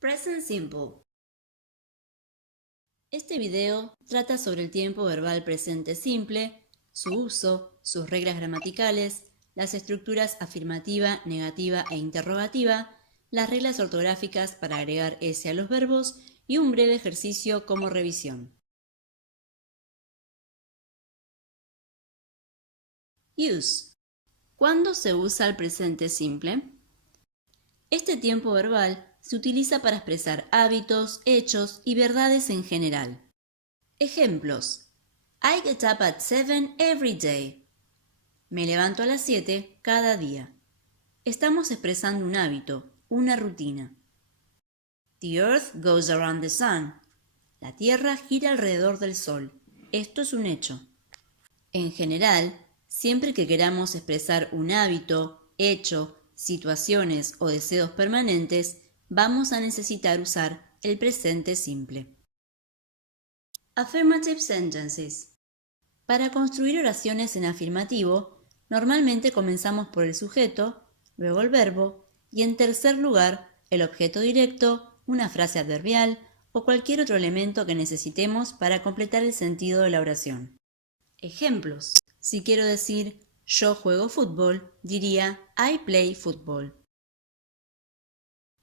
Present Simple. Este video trata sobre el tiempo verbal presente simple, su uso, sus reglas gramaticales, las estructuras afirmativa, negativa e interrogativa, las reglas ortográficas para agregar S a los verbos y un breve ejercicio como revisión. Use. ¿Cuándo se usa el presente simple? Este tiempo verbal se utiliza para expresar hábitos, hechos y verdades en general. Ejemplos. I get up at 7 every day. Me levanto a las 7 cada día. Estamos expresando un hábito, una rutina. The earth goes around the sun. La Tierra gira alrededor del Sol. Esto es un hecho. En general, siempre que queramos expresar un hábito, hecho, situaciones o deseos permanentes, vamos a necesitar usar el presente simple. Affirmative sentences. Para construir oraciones en afirmativo, normalmente comenzamos por el sujeto, luego el verbo y en tercer lugar el objeto directo, una frase adverbial o cualquier otro elemento que necesitemos para completar el sentido de la oración. Ejemplos. Si quiero decir yo juego fútbol, diría I play football.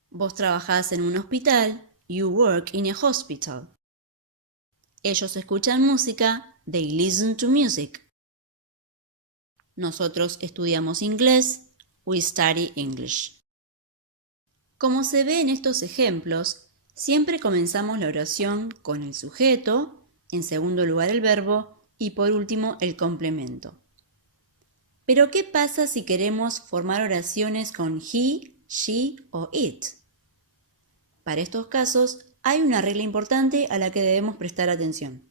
Vos trabajás en un hospital, you work in a hospital. Ellos escuchan música, they listen to music. Nosotros estudiamos inglés, we study English. Como se ve en estos ejemplos, siempre comenzamos la oración con el sujeto, en segundo lugar el verbo y por último el complemento. Pero ¿qué pasa si queremos formar oraciones con he, she o it? Para estos casos hay una regla importante a la que debemos prestar atención.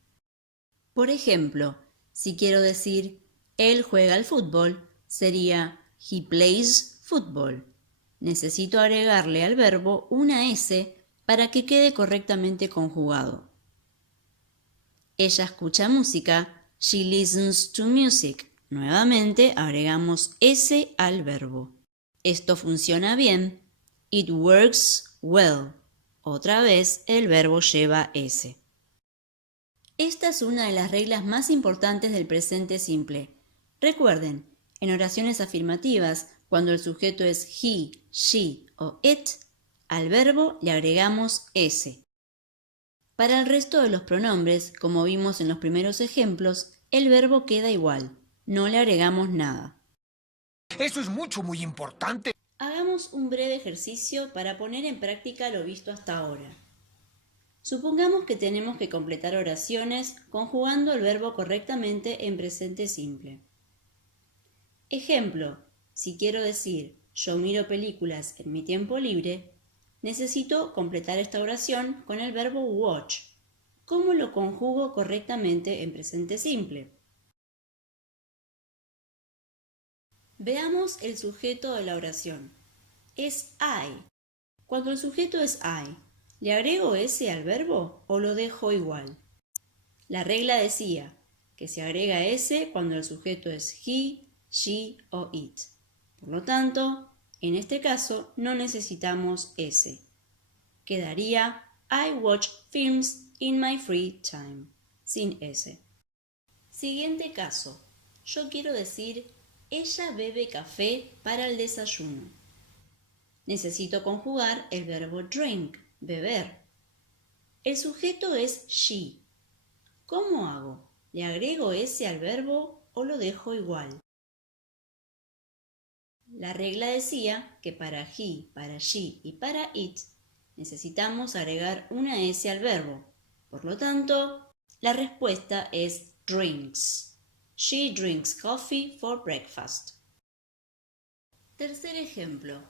Por ejemplo, si quiero decir él juega al fútbol, sería he plays football. Necesito agregarle al verbo una S para que quede correctamente conjugado. Ella escucha música, she listens to music. Nuevamente agregamos S al verbo. Esto funciona bien. It works well. Otra vez el verbo lleva S. Esta es una de las reglas más importantes del presente simple. Recuerden, en oraciones afirmativas, cuando el sujeto es he, she o it, al verbo le agregamos S. Para el resto de los pronombres, como vimos en los primeros ejemplos, el verbo queda igual, no le agregamos nada. Eso es muy importante. Hagamos un breve ejercicio para poner en práctica lo visto hasta ahora. Supongamos que tenemos que completar oraciones conjugando el verbo correctamente en presente simple. Ejemplo, si quiero decir yo miro películas en mi tiempo libre, necesito completar esta oración con el verbo watch. ¿Cómo lo conjugo correctamente en presente simple? Veamos el sujeto de la oración. Es I. Cuando el sujeto es I, ¿le agrego S al verbo o lo dejo igual? La regla decía que se agrega S cuando el sujeto es he, she o it. Por lo tanto, en este caso no necesitamos S. Quedaría I watch films in my free time, sin S. Siguiente caso. Yo quiero decir ella bebe café para el desayuno. Necesito conjugar el verbo drink, beber. El sujeto es she. ¿Cómo hago? ¿Le agrego S al verbo o lo dejo igual? La regla decía que para he, para she y para it necesitamos agregar una S al verbo. Por lo tanto, la respuesta es drinks. She drinks coffee for breakfast. Tercer ejemplo.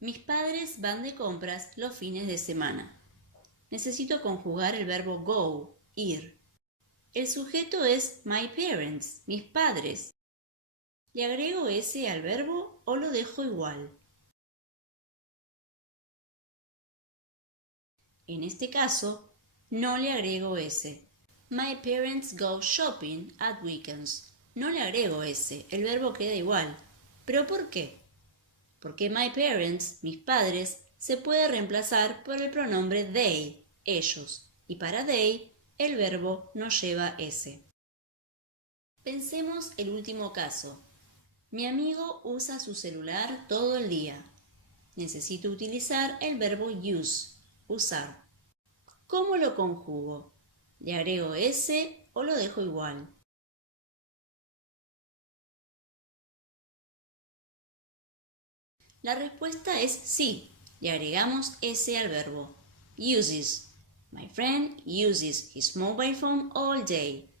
Mis padres van de compras los fines de semana. Necesito conjugar el verbo go, ir. El sujeto es my parents, mis padres. ¿Le agrego S al verbo o lo dejo igual? En este caso, no le agrego S. My parents go shopping at weekends. No le agrego S, el verbo queda igual. ¿Pero por qué? Porque my parents, mis padres, se puede reemplazar por el pronombre they, ellos, y para they el verbo no lleva S. Pensemos el último caso. Mi amigo usa su celular todo el día. Necesito utilizar el verbo use, usar. ¿Cómo lo conjugo? ¿Le agrego S o lo dejo igual? La respuesta es sí. Le agregamos S al verbo. Uses. My friend uses his mobile phone all day.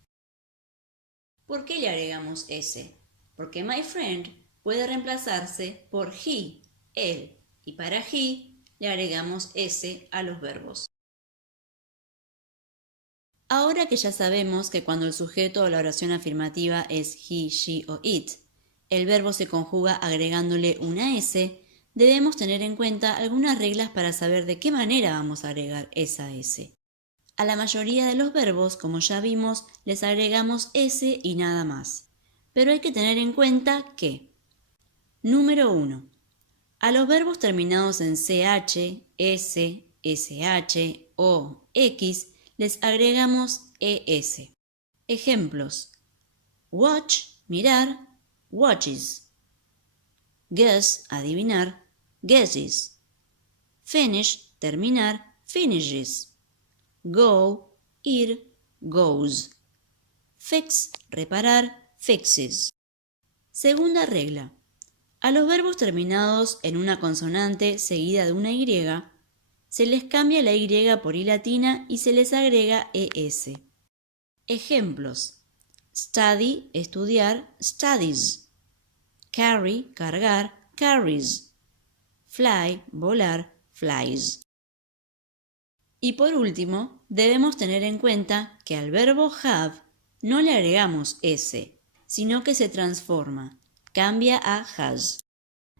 ¿Por qué le agregamos S? Porque my friend puede reemplazarse por he, él, y para he le agregamos S a los verbos. Ahora que ya sabemos que cuando el sujeto o la oración afirmativa es he, she o it, el verbo se conjuga agregándole una S, debemos tener en cuenta algunas reglas para saber de qué manera vamos a agregar esa S. A la mayoría de los verbos, como ya vimos, les agregamos S y nada más. Pero hay que tener en cuenta que: número 1. A los verbos terminados en CH, S, SH o X les agregamos ES. Ejemplos: watch, mirar, watches. Guess, adivinar, guesses. Finish, terminar, finishes. Go, ir, goes. Fix, reparar, fixes. Segunda regla. A los verbos terminados en una consonante seguida de una Y, se les cambia la Y por I latina y se les agrega ES. Ejemplos: study, estudiar, studies. Carry, cargar, carries. Fly, volar, flies. Y por último, debemos tener en cuenta que al verbo have no le agregamos S, sino que se transforma, cambia a has.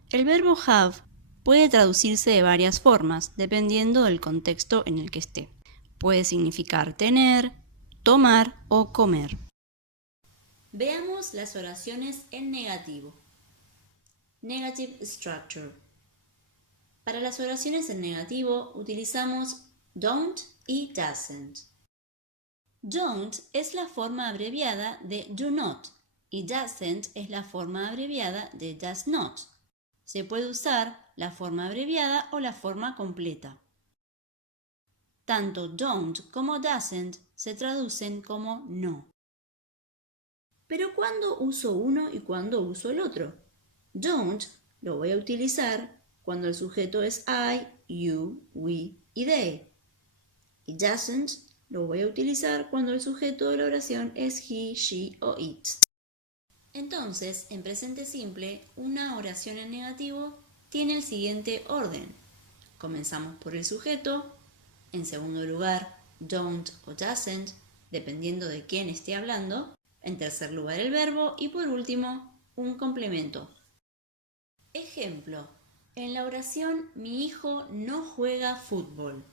El verbo have puede traducirse de varias formas, dependiendo del contexto en el que esté. Puede significar tener, tomar o comer. Veamos las oraciones en negativo. Negative structure. Para las oraciones en negativo utilizamos don't y doesn't. Don't es la forma abreviada de do not y doesn't es la forma abreviada de does not. Se puede usar la forma abreviada o la forma completa. Tanto don't como doesn't se traducen como no. Pero ¿cuándo uso uno y cuándo uso el otro? Don't lo voy a utilizar cuando el sujeto es I, you, we y they. Y doesn't lo voy a utilizar cuando el sujeto de la oración es he, she o it. Entonces, en presente simple, una oración en negativo tiene el siguiente orden. Comenzamos por el sujeto, en segundo lugar, don't o doesn't, dependiendo de quién esté hablando, en tercer lugar el verbo y por último, un complemento. Ejemplo, en la oración mi hijo no juega fútbol.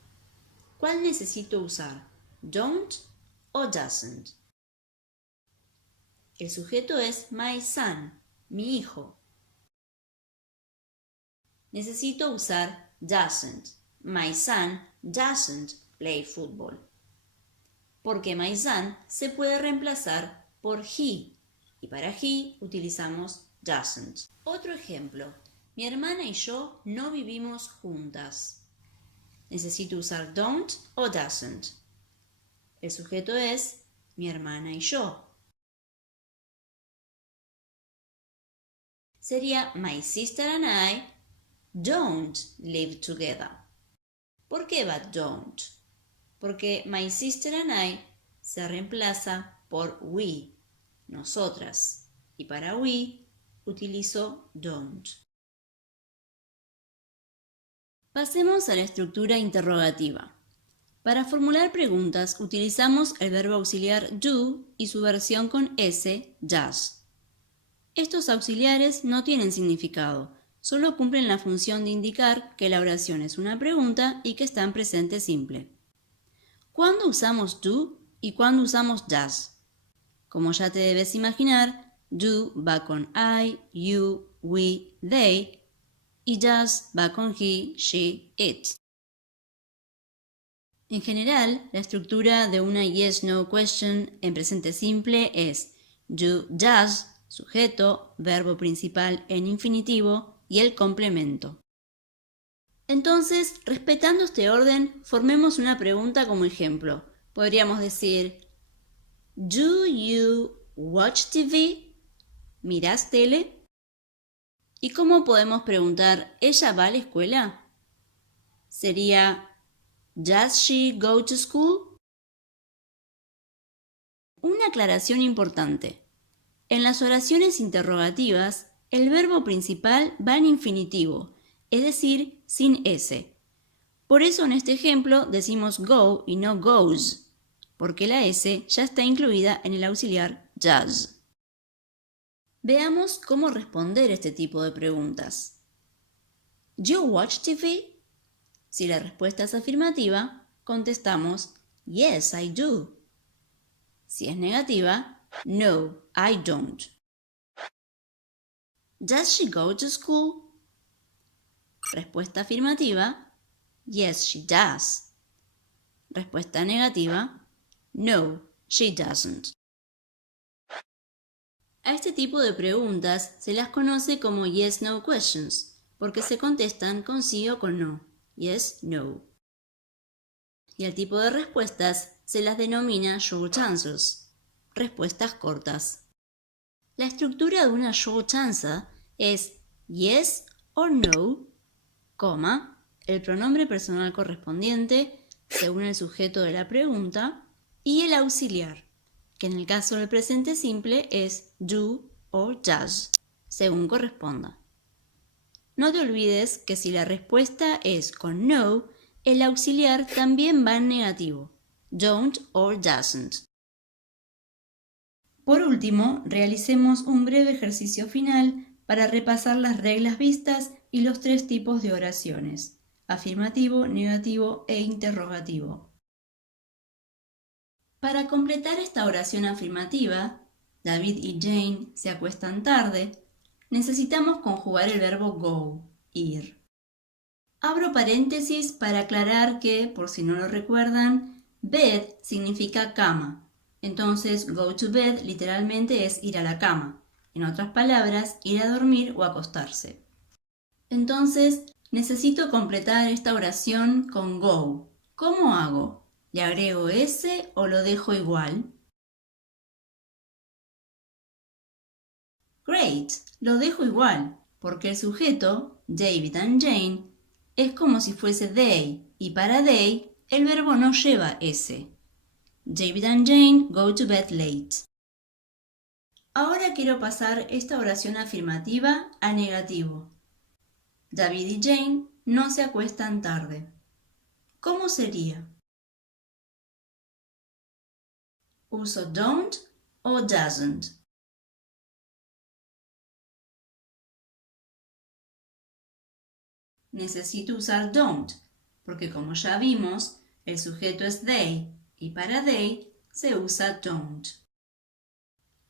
¿Cuál necesito usar? ¿Don't o doesn't? El sujeto es my son, mi hijo. Necesito usar doesn't. My son doesn't play football. Porque my son se puede reemplazar por he y para he utilizamos doesn't. Otro ejemplo. Mi hermana y yo no vivimos juntas. Necesito usar don't o doesn't. El sujeto es mi hermana y yo. Sería my sister and I don't live together. ¿Por qué va don't? Porque my sister and I se reemplaza por we, nosotras. Y para we utilizo don't. Pasemos a la estructura interrogativa. Para formular preguntas utilizamos el verbo auxiliar do y su versión con S, does. Estos auxiliares no tienen significado, solo cumplen la función de indicar que la oración es una pregunta y que está en presente simple. ¿Cuándo usamos do y cuándo usamos does? Como ya te debes imaginar, do va con I, you, we, they, y does va con he, she, it. En general, la estructura de una yes-no question en presente simple es do, does, sujeto, verbo principal en infinitivo y el complemento. Entonces, respetando este orden, formemos una pregunta como ejemplo. Podríamos decir, ¿do you watch TV? ¿Mirás tele? ¿Y cómo podemos preguntar, ¿ella va a la escuela? Sería, ¿does she go to school? Una aclaración importante. En las oraciones interrogativas, el verbo principal va en infinitivo, es decir, sin S. Por eso en este ejemplo decimos go y no goes, porque la S ya está incluida en el auxiliar does. Veamos cómo responder este tipo de preguntas. ¿Do you watch TV? Si la respuesta es afirmativa, contestamos yes, I do. Si es negativa, no, I don't. Does she go to school? Respuesta afirmativa, yes, she does. Respuesta negativa, no, she doesn't. A este tipo de preguntas se las conoce como yes-no questions, porque se contestan con sí o con no, yes, no. Y al tipo de respuestas se las denomina short answers, respuestas cortas. La estructura de una short answer es yes or no, coma, el pronombre personal correspondiente según el sujeto de la pregunta y el auxiliar, que en el caso del presente simple es do o does, según corresponda. No te olvides que si la respuesta es con no, el auxiliar también va en negativo, don't or doesn't. Por último, realicemos un breve ejercicio final para repasar las reglas vistas y los tres tipos de oraciones, afirmativo, negativo e interrogativo. Para completar esta oración afirmativa, David y Jane se acuestan tarde, necesitamos conjugar el verbo go, ir. Abro paréntesis para aclarar que, por si no lo recuerdan, bed significa cama. Entonces, go to bed literalmente es ir a la cama. En otras palabras, ir a dormir o acostarse. Entonces, necesito completar esta oración con go. ¿Cómo hago? ¿Le agrego S o lo dejo igual? Great, lo dejo igual, porque el sujeto, David and Jane, es como si fuese they, y para they, el verbo no lleva S. David and Jane go to bed late. Ahora quiero pasar esta oración afirmativa a negativo. David y Jane no se acuestan tarde. ¿Cómo sería? ¿Uso don't o doesn't? Necesito usar don't, porque como ya vimos, el sujeto es they y para they se usa don't.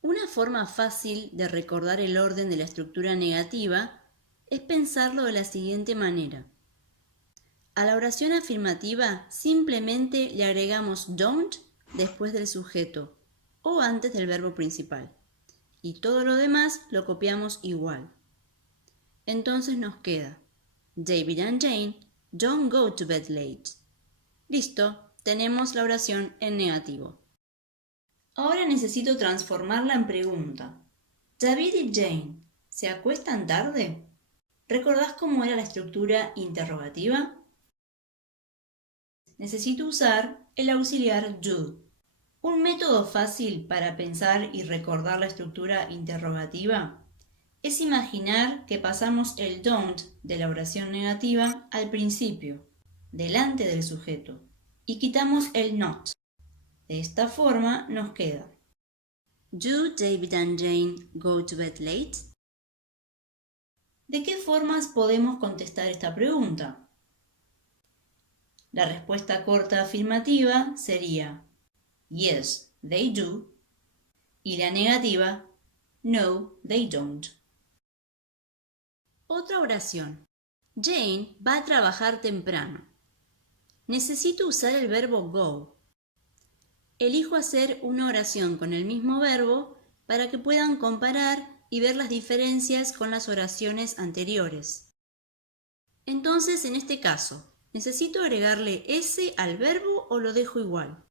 Una forma fácil de recordar el orden de la estructura negativa es pensarlo de la siguiente manera. A la oración afirmativa simplemente le agregamos don't después del sujeto o antes del verbo principal y todo lo demás lo copiamos igual. Entonces nos queda David and Jane don't go to bed late. Listo, tenemos la oración en negativo. Ahora necesito transformarla en pregunta. ¿David y Jane se acuestan tarde? ¿Recordás cómo era la estructura interrogativa? Necesito usar el auxiliar do. Un método fácil para pensar y recordar la estructura interrogativa es imaginar que pasamos el don't de la oración negativa al principio, delante del sujeto, y quitamos el not. De esta forma nos queda Do David and Jane go to bed late? ¿De qué formas podemos contestar esta pregunta? La respuesta corta afirmativa sería Yes, they do, y la negativa No, they don't. Otra oración. Jane va a trabajar temprano. Necesito usar el verbo go. Elijo hacer una oración con el mismo verbo para que puedan comparar y ver las diferencias con las oraciones anteriores. Entonces, en este caso, ¿necesito agregarle S al verbo o lo dejo igual?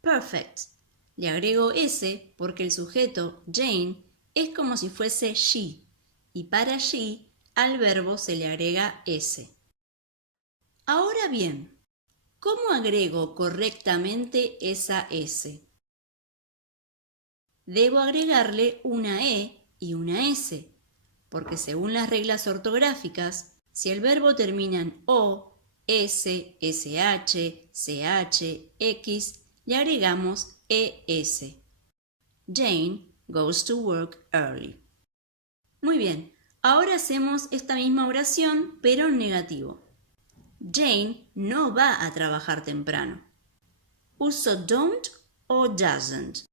Perfect. Le agrego S porque el sujeto Jane es como si fuese she y para she al verbo se le agrega S. Ahora bien, ¿cómo agrego correctamente esa S? Debo agregarle una E y una S, porque según las reglas ortográficas, si el verbo termina en O, S, SH, CH, X, le agregamos ES. Jane goes to work early. Muy bien, ahora hacemos esta misma oración, pero en negativo. Jane no va a trabajar temprano. ¿Uso don't o doesn't?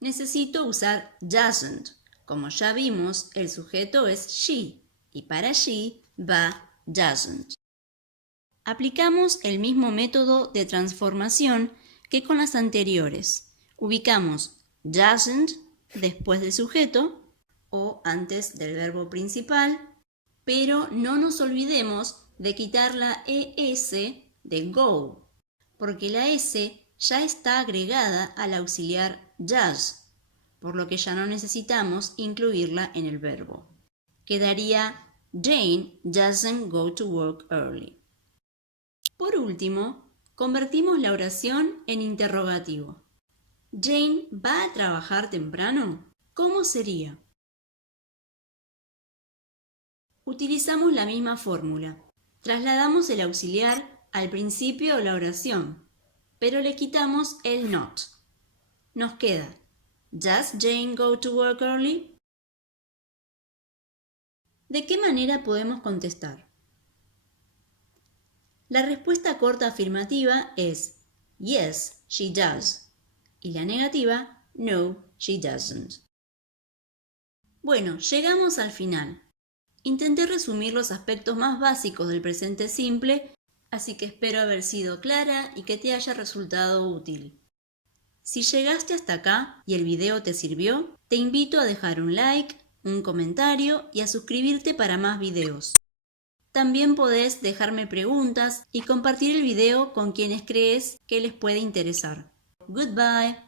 Necesito usar doesn't. Como ya vimos, el sujeto es she y para she va doesn't. Aplicamos el mismo método de transformación que con las anteriores. Ubicamos doesn't después del sujeto o antes del verbo principal, pero no nos olvidemos de quitar la ES de go, porque la S ya está agregada al auxiliar does, por lo que ya no necesitamos incluirla en el verbo. Quedaría Jane doesn't go to work early. Por último, convertimos la oración en interrogativo. ¿Jane va a trabajar temprano? ¿Cómo sería? Utilizamos la misma fórmula. Trasladamos el auxiliar al principio de la oración, pero le quitamos el not. Nos queda, ¿Does Jane go to work early? ¿De qué manera podemos contestar? La respuesta corta afirmativa es Yes, she does. Y la negativa, No, she doesn't. Bueno, llegamos al final. Intenté resumir los aspectos más básicos del presente simple, así que espero haber sido clara y que te haya resultado útil. Si llegaste hasta acá y el video te sirvió, te invito a dejar un like, un comentario y a suscribirte para más videos. También podés dejarme preguntas y compartir el video con quienes crees que les puede interesar. Goodbye.